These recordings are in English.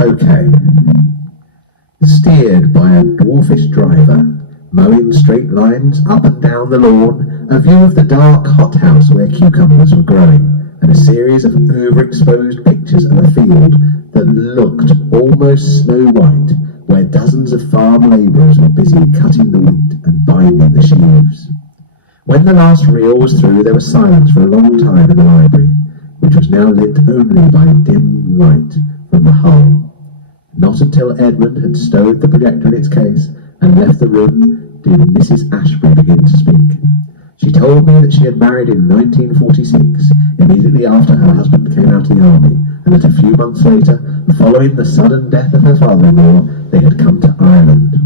Okay. Steered by a dwarfish driver, mowing straight lines up and down the lawn, a view of the dark hothouse where cucumbers were growing, and a series of overexposed pictures of a field that looked almost snow-white, where dozens of farm labourers were busy cutting the wheat and binding the sheaves. When the last reel was through, there was silence for a long time in the library, which was now lit only by dim light from the hull. Not until Edmund had stowed the projector in its case and left the room did Mrs. Ashby begin to speak. She told me that she had married in 1946, immediately after her husband came out of the army, and that a few months later, following the sudden death of her father-in-law, they had come to Ireland.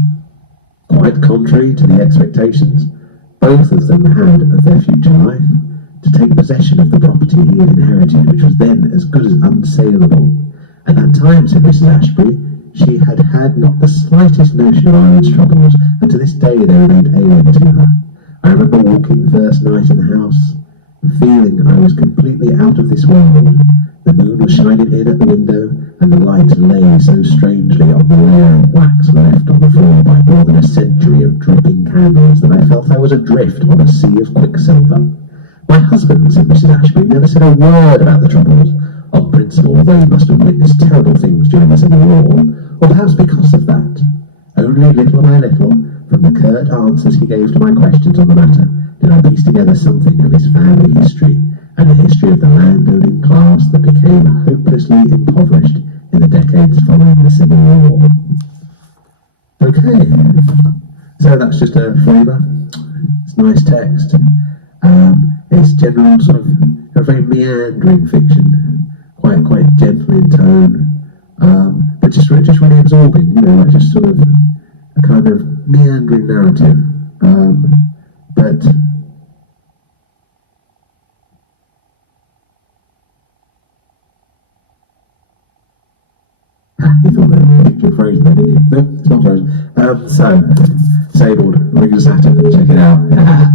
Quite contrary to the expectations both of them had of their future life, to take possession of the property he had inherited, which was then as good as unsaleable. At that time, said Mrs. Ashby, she had had not the slightest notion of Ireland's troubles, and to this day they remained alien to her. I remember walking the first night in the house, and feeling I was completely out of this world. The moon was shining in at the window, and the light lay so strangely on the layer of wax left on the floor by more than a century of dripping candles that I felt I was adrift on a sea of quicksilver. My husband, said Mrs. Ashby, never said a word about the troubles, on principle, although he must have witnessed terrible things during the Civil War, or perhaps because of that. Only little by little, from the curt answers he gave to my questions on the matter, did I piece together something of his family history, and the history of the landowning class that became hopelessly impoverished in the decades following the Civil War. Okay, so that's just a flavour. It's nice text. It's general sort of a very meandering fiction, quite gentle in tone, but just really absorbing, like just sort of a kind of meandering narrative, but you thought that picture frozen there, didn't you? No, it's not frozen. So, Disabled, Ring of Saturn, check it out.